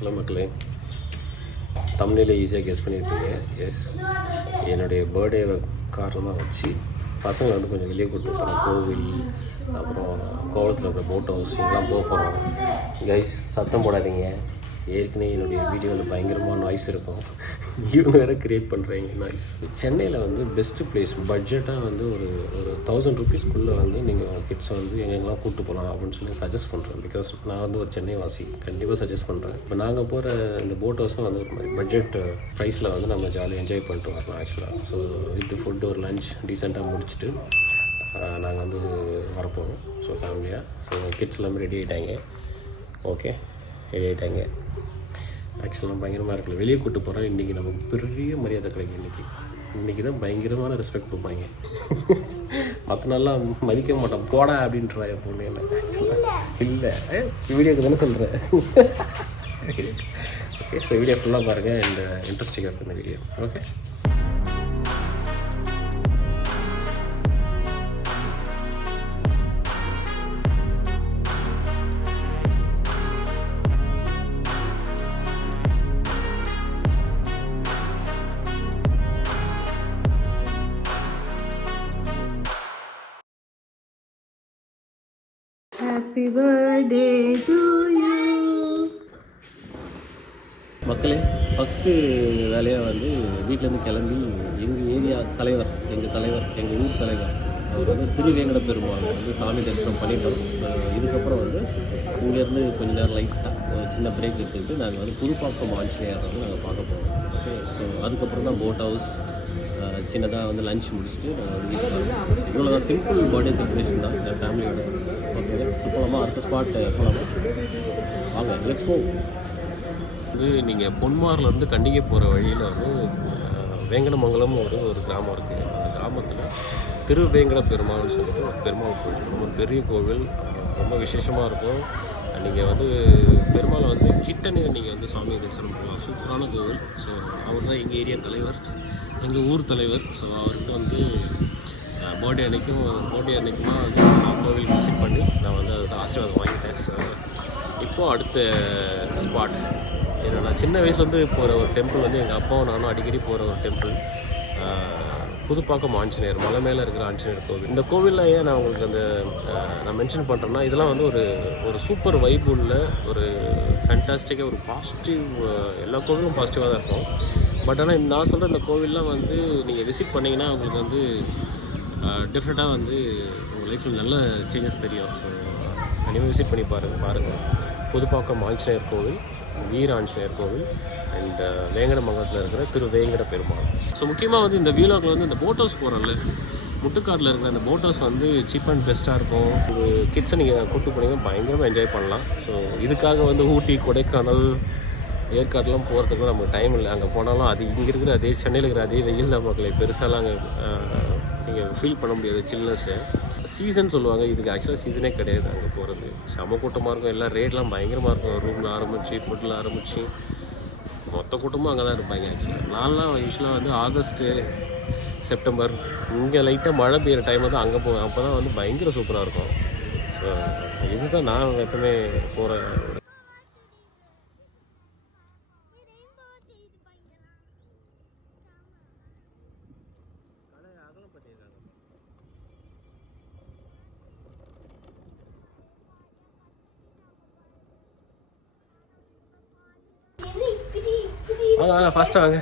Hello மக்களே, தமிழில் ஈஸியாக கெஸ் பண்ணியிருப்பீங்க. எஸ், என்னுடைய பர்த்டே காரணமாக வச்சு பசங்களை வந்து கொஞ்சம் வெளியே கூப்பிட்டு போகிறோம். கோவில், அப்புறம் கோவளத்தில் இருக்கிற போட் ஹவுஸ் இங்கெல்லாம் போக போகிறோம். கைஸ், சத்தம் போடாதீங்க. ஏற்கனவே என்னுடைய வீடியோவில் பயங்கரமாக நாய்ஸ் இருக்கும். இவங்க வேறு க்ரியேட் பண்ணுறீங்க நாய்ஸ். சென்னையில் வந்து பெஸ்ட்டு பிளேஸ், பட்ஜெட்டாக வந்து ஒரு 1000 rupeesக்குள்ளே வந்து நீங்கள் கிட்ஸை வந்து எங்கெங்கெல்லாம் கூப்பிட்டு போகலாம் அப்படின்னு சொல்லி சஜஸ்ட் பண்ணுறேன். பிகாஸ் நான் வந்து ஒரு சென்னை வாசி, கண்டிப்பாக சஜஸ்ட் பண்ணுறேன். இப்போ நாங்கள் போகிற இந்த போட் ஹவுஸும் வந்து ஒரு மாதிரி பட்ஜெட் ப்ரைஸில் வந்து நம்ம ஜாலியாக என்ஜாய் பண்ணிட்டு வரலாம் ஆக்சுவலாக. ஸோ வித் ஃபுட்டு, ஒரு லஞ்ச் டீசெண்டாக முடிச்சுட்டு நாங்கள் வந்து வரப்போகிறோம். ஸோ ஃபேமிலியாக. ஸோ கிட்ஸ் எல்லாமே ரெடி ஆகிட்டாங்க. ஓகே, ரெடி ஆகிட்டாங்க. ஆக்சுவலாக பயங்கரமாக இருக்குல்ல, வெளியே கூப்பிட்டு போகிறேன். இன்றைக்கி நமக்கு பெரிய மரியாதை கிடைக்கும். இன்றைக்கி தான் பயங்கரமான ரெஸ்பெக்ட் கொடுப்பாங்க. மற்ற நாள்லாம் மதிக்க மாட்டோம், போடா அப்படின்றா என் பொண்ணு. என்ன இல்லை, வீடியோக்கு தானே சொல்கிறேன். ஓகே, ஸோ வீடியோ ஃபுல்லாக பாருங்கள். இந்த இன்ட்ரெஸ்டிங்காக இருக்குது இந்த video. Okay, Happy birthday to you. மக்களே, ஃபஸ்ட்டு வேலையாக வந்து வீட்டிலேருந்து கிளம்பி எங்கள் ஏரியா தலைவர், எங்கள் ஊர் தலைவர் அவர் வந்து திருவேங்கட பெருமாள் வந்து சாமி தரிசனம் பண்ணிட்டோம். ஸோ இதுக்கப்புறம் வந்து இங்கேருந்து கொஞ்சம் நேரம் லைட்டாக ஒரு சின்ன பிரேக் எடுத்துக்கிட்டு நாங்கள் வந்து புதுப்பாக்கம் ஆஞ்சநேயர் வந்து நாங்கள் பார்க்க போகிறோம். ஓகே, ஸோ அதுக்கப்புறம் தான் போட் ஹவுஸ் சின்னதாக வந்து லஞ்ச் முடிச்சுட்டு நாங்கள் வந்து இவ்வளோ தான். சிம்பிள் பர்த்டே செலிப்ரேஷன் தான் இந்த ஃபேமிலியோட. ஓகே, ஸோ போகலாமா? அடுத்த ஸ்பாட் போகலாமா? வாங்க, லெட்ஸ் கோ. வந்து நீங்கள் பொன்மாரிலேருந்து கண்டிகை போகிற வழியில் வந்து வேங்கடமங்கலம் ஒரு கிராமம் இருக்குது. அந்த கிராமத்தில் திருவேங்கட பெருமாள்னு சொல்லிட்டு ஒரு பெருமாள் கோவில், ரொம்ப பெரிய கோவில், ரொம்ப விசேஷமாக இருக்கும். நீங்கள் வந்து பெருமாளை வந்து கிட்டனே நீங்கள் வந்து சாமி தரிசனம் பண்ணலாம். சூப்பரான கோவில். ஸோ அவர் தான் எங்கள் ஏரியா தலைவர், எங்கள் ஊர் தலைவர். ஸோ அவர்கிட்ட வந்து பர்த்டே அன்றைக்குமா நான் கோவில் விசிட் பண்ணி நான் வந்து அதோட ஆசீர்வாதம் வாங்கிட்டேன். ஸோ இப்போது அடுத்த ஸ்பாட் ஏன்னா, நான் சின்ன வயசுலேருந்து போகிற ஒரு டெம்பிள் வந்து எங்கள் அப்பாவும் நானும் அடிக்கடி போகிற ஒரு டெம்பிள், புதுப்பாக்கம் ஆஞ்சநேயர், மலை மேலே இருக்கிற ஆஞ்சநேயர் கோவில். இந்த கோவிலில் ஏன் நான் உங்களுக்கு நான் மென்ஷன் பண்ணுறேன்னா, இதெல்லாம் வந்து ஒரு சூப்பர் வைப் உள்ள ஒரு ஃபேண்டாஸ்டிக்காக ஒரு பாசிட்டிவ், எல்லா கோவிலும் பாசிட்டிவாக தான் இருக்கும். பட் ஆனால் நான் சொல்கிற இந்த கோவில்லாம் வந்து நீங்கள் விசிட் பண்ணிங்கன்னா உங்களுக்கு வந்து டிஃப்ரெண்ட்டாக வந்து உங்கள் லைஃப்பில் நல்ல சேஞ்சஸ் தெரியும். ஸோ கண்டிப்பாக விசிட் பண்ணி பாருங்கள். புதுப்பாக்கம் ஆஞ்சநேயர் கோவில், வீர ஆஞ்சநேயர் கோவில் அண்ட் வேங்கடமங்கலத்தில் இருக்கிற திருவேங்கட பெருமாள். ஸோ முக்கியமாக வந்து இந்த வீலாகில் வந்து இந்த போட் ஹவுஸ் போகிறோம்ல, முட்டுக்காட்டில் இருக்கிற அந்த போட் ஹவுஸ் வந்து சீப் அண்ட் பெஸ்ட்டாக இருக்கும். ஒரு கிட்ஸை நீங்கள் கூப்பிட்டு போனீங்கன்னா பயங்கரமாக என்ஜாய் பண்ணலாம். ஸோ இதுக்காக வந்து ஊட்டி, கொடைக்கானல், ஏற்காடுலாம் போகிறதுக்கு நமக்கு டைம் இல்லை. அங்கே போனாலும் அது இங்கே இருக்கிற அதே சென்னையில் இருக்கிற அதே வெயில் நமக்கு பெருசாலாம் அங்கே நீங்கள் ஃபீல் பண்ண முடியாது சில்னஸ்ஸு. சீசன் சொல்லுவாங்க, இதுக்கு ஆக்சுவலாக சீசனே கிடையாது. அங்கே போகிறது செம கூட்டமாக இருக்கும். எல்லாம் ரேட்லாம் பயங்கரமாக இருக்கும். ரூமில் ஆரம்பித்து ஃபுட்டில் ஆரம்பித்து மொத்த கூட்டமும் அங்கே தான் இருப்பாங்க. ஆக்சுவலாக நான்லாம் யூஸ்வலாக வந்து ஆகஸ்ட்டு, செப்டம்பர் இங்கே லைட்டாக மழை பெய்கிற டைமில் தான் அங்கே போவேன். அப்போ தான் வந்து பயங்கர சூப்பராக இருக்கும். ஸோ இதுதான் நான் எப்பவுமே போகிற ஒரு வாங்க ஃபாஸ்ட்டாக வாங்க.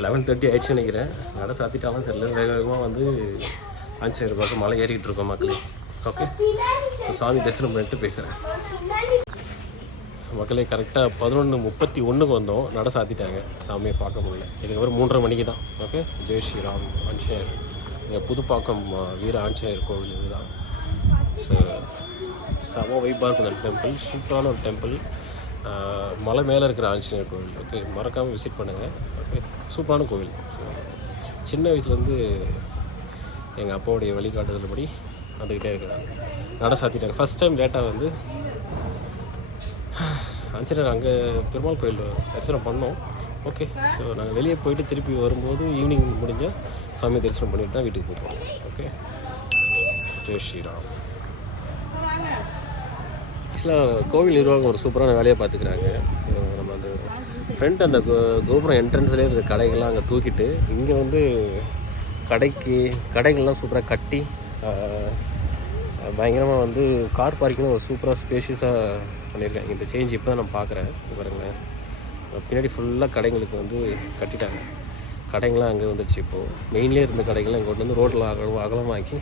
11:30 ஆயிடுச்சு நினைக்கிறேன். நட சாத்திட்டாலும் தெரியல. வேகமாக வந்து ஆஞ்சநேயர் பார்க்க மலை ஏறிக்கிட்டு இருக்கோம் மக்களே. ஓகே, ஸோ சாமி தரிசனம் பண்ணிட்டு பேசுகிறேன். மக்களே, கரெக்டாக 11:31 வந்தோம். நட சாத்திட்டாங்க, சாமியை பார்க்க முடியல. இதுக்கப்புறம் 3:30 மணிக்கு தான். ஓகே, ஜெய் ஸ்ரீராம் ஆஞ்சநேயர், இங்கே புதுப்பாக்கம் வீர ஆஞ்சநேயர் கோவில் இதுதான். ஸோ செம வைப்பாக இருக்கும் அந்த டெம்பிள். சூப்பரான ஒரு டெம்பிள், மலை மேலே இருக்கிற ஆஞ்சநேயர் கோவில். ஓகே, மறக்காமல் விசிட் பண்ணுங்கள். ஓகே, சூப்பரான கோவில். ஸோ சின்ன வயசுலேருந்து எங்கள் அப்பாவுடைய வழிகாட்டுதல்படி வந்துக்கிட்டே இருக்கிறாங்க. நட சாத்திட்டாங்க. ஃபஸ்ட் டைம் லேட்டாக வந்து ஆஞ்சநேயர் அங்கே பெருமாள் கோயில் தரிசனம் பண்ணோம். ஓகே, ஸோ நாங்கள் வெளியே போயிட்டு திருப்பி வரும்போது ஈவினிங் முடிஞ்சால் சாமி தரிசனம் பண்ணிட்டு தான் வீட்டுக்கு போகிறோம். ஓகே, ஜெய் ஸ்ரீராம். ஆக்சுவலாக கோவில் நிர்வாகம் ஒரு சூப்பரான வேலையை பார்த்துக்கிறாங்க. ஸோ நம்ம அந்த ஃப்ரண்ட் அந்த கோபுரம் என்ட்ரன்ஸ்லேயே இருக்க கடைகள்லாம் அங்கே தூக்கிட்டு இங்கே வந்து கடைகள்லாம் சூப்பராக கட்டி பயங்கரமாக வந்து கார் பார்க்கிங்கும் ஒரு சூப்பராக ஸ்பேஷியஸாக பண்ணியிருக்காங்க. இந்த சேஞ்ச் இப்போ தான் நான் பார்க்குறேன். பாருங்களேன், பின்னாடி ஃபுல்லாக கடைங்களுக்கு வந்து கட்டிட்டாங்க. கடைங்கள்லாம் அங்கே வந்துடுச்சு. இப்போது மெயின்லேயே இருந்த கடைகள்லாம் இங்கே கொண்டு வந்து ரோட்டில் அகலமாக்கி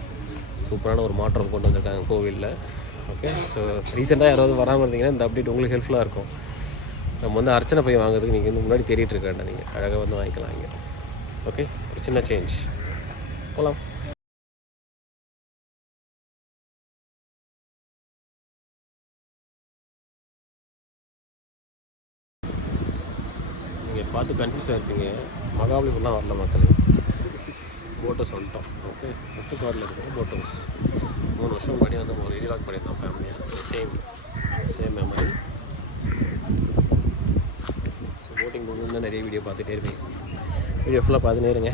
சூப்பரான ஒரு மாற்றம் கொண்டு வந்திருக்காங்க கோவிலில். ஓகே, ஸோ ரீசெண்டாக யாராவது வராமல் இருந்தீங்கன்னா இந்த அப்டேட் உங்களுக்கு ஹெல்ப்ஃபுல்லாக இருக்கும். நம்ம வந்து அர்ச்சனை போய் வாங்குறதுக்கு நீங்கள் வந்து முன்னாடி தேடிட்டு இருக்க வேண்டாம், நீங்கள் அழகாக வந்து வாங்கிக்கலாம் இங்கே. ஓகே, ஒரு சின்ன சேஞ்ச். போகலாம். நீங்கள் பார்த்து கன்ஃபியூஸாக இருப்பீங்க. மகாபலிபுரம்லாம் வரல மக்கள், போட் ஹவுஸ் வந்துட்டோம். ஓகே, முத்துக்காரில் இருக்கிற போட் ஹவுஸ் 3 வருஷம் முன்னாடி வந்து ஒரு ரீலாக் பண்ணியிருந்தோம் ஃபேமிலியாக. So same memory. So boating போகணுன்னு நிறைய வீடியோ பார்த்துட்டே இருப்பீங்க. வீடியோ ஃபுல்லாக பார்த்துட்டே இருங்க.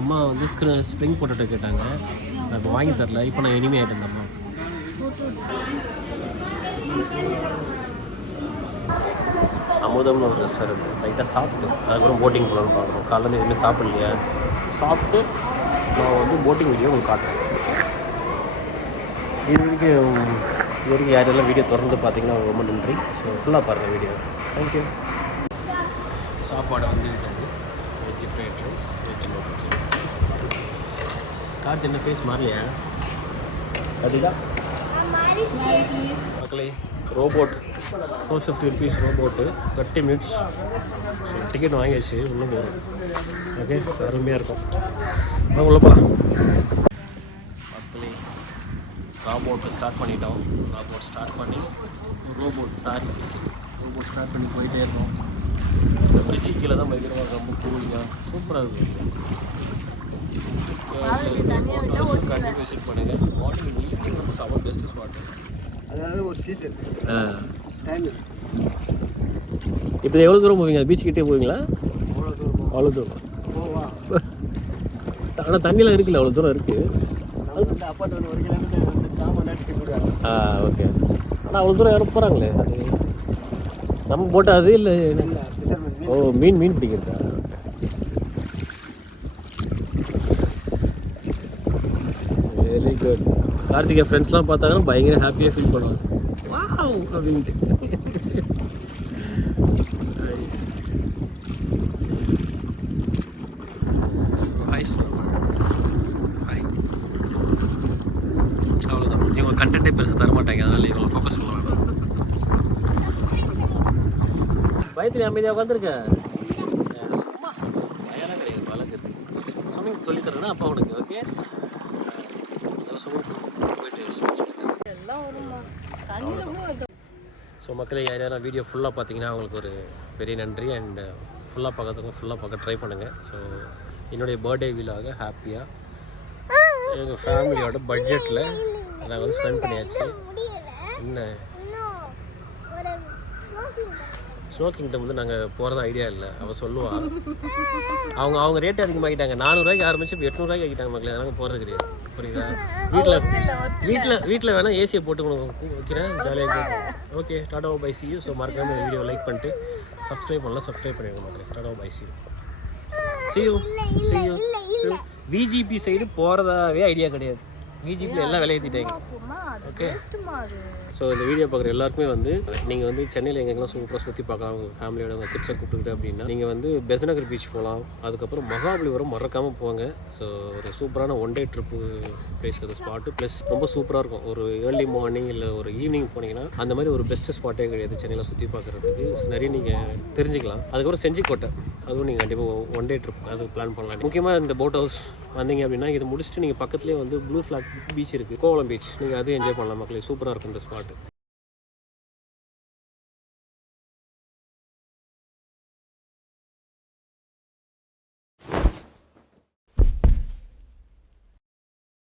அம்மா வந்து ஸ்ப்ரிங் பொட்டேட்டோ கேட்டாங்க, நான் இப்போ வாங்கி தரல. இப்போ நான் இனிமே ஆகிட்டேன். அம்மா அமுதம்னு ஒரு ரெஸ்டாரண்ட் லைட்டாக சாப்பிட்டு அதுக்கப்புறம் போட்டிங் போகலான்னு பார்க்குறோம். காலையில் எதுவுமே சாப்பிட்லையா, சாப்பிட்டு நான் வந்து போட்டிங் வீடியோ உங்களுக்கு காட்டுறேன். இது வரைக்கும் யாரெல்லாம் வீடியோ தொடர்ந்து பார்த்தீங்கன்னா ரொம்ப நன்றி. ஸோ ஃபுல்லாக பாருங்கள் வீடியோ. தேங்க்யூ. சாப்பாடு வந்து veg fried rice, veg noodles. Card என்ன ஃபேஸ் மாறலையா? அதுதான் மக்களே, robot 450 rupees robot 30 minutes. So ticket வாங்கியாச்சு, இன்னும் போகிறோம். ஓகே, ஸோ அருமையாக இருக்கும். வாங்க உள்ள போகலாம். மக்களே, ரோபோட்டு ஸ்டார்ட் பண்ணிட்டோம். ரோபோட் ஸ்டார்ட் பண்ணி போயிட்டே இருக்கோம். இந்த பிரிட்ஜு கீழே தான் பயங்கரமாக ரொம்ப கூலிங்காக சூப்பராக இருக்குது. கண்டிப்பாக விசிட் பண்ணுங்கள். மார்னிங் ஈவினிங் வந்து செவன் பெஸ்ட் ஸ்பாட்டு. அதாவது ஒரு சீசன் டைம். இப்போ எவ்வளோ தூரம் போவீங்க? பீச் கிட்டே போவீங்களா? அவ்வளோ தூரம் போவா. ஆனால் தண்ணியெலாம் இருக்குல்ல, அவ்வளோ தூரம் இருக்குது. அப்பார்ட்மெண்ட் 1 கிலோமீட்டர் கிராமம் நாட்டுக்கு போடுவாங்க. ஓகே. ஆனால் அவ்வளோ தூரம் யாரும் போகிறாங்களே, அது நம்ம போட்டால் அது இல்லை. ஓ, மீன் பிடிக்கிறதா? Very good. கார்த்திகை ஃப்ரெண்ட்ஸ்லாம் பார்த்தாங்கன்னா பயங்கர ஹாப்பியாக ஃபீல் பண்ணுவாங்க. வாவ் அப்படின்ட்டு. அவ்வளோதான், இவங்க கண்டென்ட்டே பெருசாக தரமாட்டாங்க, அதனால் இவங்களை ஃபோக்கஸ் பண்ணுவாங்க. பயத்தில் அமைதியாக உட்காந்துருக்க. சும்மா பயம்லாம் கிடையாது, பழகிறது. ஸ்விம்மிங் சொல்லித்தரேன்னா அப்பா உனக்கு. ஓகே, ஸோ மக்களே, யாரும் வீடியோ ஃபுல்லாக பார்த்தீங்கன்னா அவங்களுக்கு ஒரு பெரிய நன்றி. அண்ட் ஃபுல்லாக பார்க்க ட்ரை பண்ணுங்கள். ஸோ என்னுடைய பர்த்டே வீலாக ஹாப்பியாக எங்கள் ஃபேமிலியோட பட்ஜெட்டில் நாங்கள் வந்து ஸ்பெண்ட் பண்ணியாச்சு. என்ன ஸ்மோக்கிங்டம் வந்து நாங்கள் போகிறதா ஐடியா இல்லை. அவள் சொல்லுவாள், அவங்க ரேட்டு அதிகமாகிட்டாங்க. 400 ரூபாய்க்கு ஆரம்பிச்சு இப்போ 800 ரூபாய்க்கு ஆகிட்டாங்க மக்களே. நாங்கள் போகிறது கிடையாது. புரியுதா? வீட்டில் வேணால் ஏசியை போட்டு உங்களுக்கு வைக்கிறேன், ஜாலியாக இருக்கும். Okay, tata bye see you. So மறக்காமல் இந்த வீடியோ லைக் பண்ணிட்டு சப்ஸ்கிரைப் பண்ணிடுங்க மக்களே. Tata bye see you. See you. VGP side போகிறதாவே ஐடியா கிடையாது. விஜிபியில் எல்லாம் விலையேற்றிட்டாங்க. ஓகே, ஸோ இந்த வீடியோ பார்க்குற எல்லாருக்குமே வந்து நீங்கள் வந்து சென்னையில் எங்கெங்கெல்லாம் சூப்பராக சுற்றி பார்க்கலாம், உங்கள் ஃபேமிலியோட உங்கள் கிட்ஸை கூப்பிட்டுக்கிட்டு அப்படின்னா நீங்கள் வந்து பெசநகர் பீச் போகலாம். அதுக்கப்புறம் மகாபலிபுரம் மறக்காமல் போங்க. ஸோ ஒரு சூப்பரான 1 day ட்ரிப்பு பிளேஸ் அது ஸ்பாட்டு. ப்ளஸ் ரொம்ப சூப்பராக இருக்கும். ஒரு ஏர்லி மார்னிங் இல்லை ஒரு ஈவினிங் போனீங்கன்னா அந்த மாதிரி ஒரு பெஸ்ட்டு ஸ்பாட்டே கிடையாது சென்னையில் சுற்றி பார்க்குறதுக்கு. நிறைய நீங்கள் தெரிஞ்சுக்கலாம். அதுக்கப்புறம் செஞ்சிக்கோட்டை, அதுவும் நீங்கள் கண்டிப்பாக 1 day ட்ரிப் அது பிளான் பண்ணலாம். முக்கியமாக இந்த போட் ஹவுஸ் வந்தீங்க அப்படின்னா இது முடிச்சுட்டு நீங்கள் பக்கத்துலேயே வந்து ப்ளூ ஃப்ளாக் பீச் இருக்குது, கோவளம் பீச். நீங்கள் அதையும் என்ஜாய் பண்ணலாம் மக்களே. சூப்பராக இருக்கும் இந்த ஸ்பாட்டு.